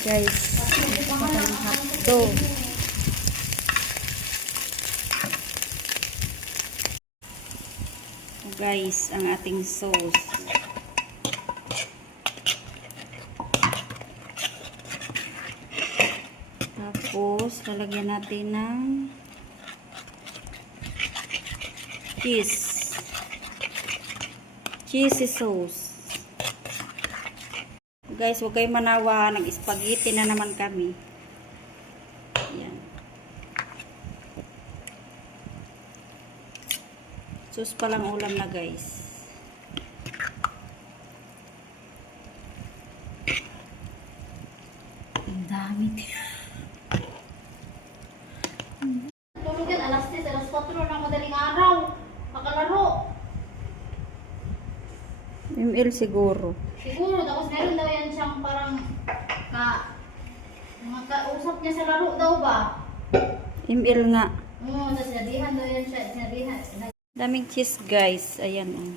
Guys, maraming hotdog. Guys, ang ating sauce. Tapos, lalagyan natin ng cheesy sauce. Guys, huwag kayong manawa, nag-spaghetti na naman kami. Yan. Sauce pa lang ulam na, guys. Ang dami. Tulog yan, alas 10, alas 4 na madaling araw. Makalaro. ML siguro. Siguro, tapos meron daw yan siyang parang mga kausap niya sa laro daw ba? ML nga. Oo, tapos sinabihan daw yan siya. Sinabihan. Daming cheese, guys. Ayan.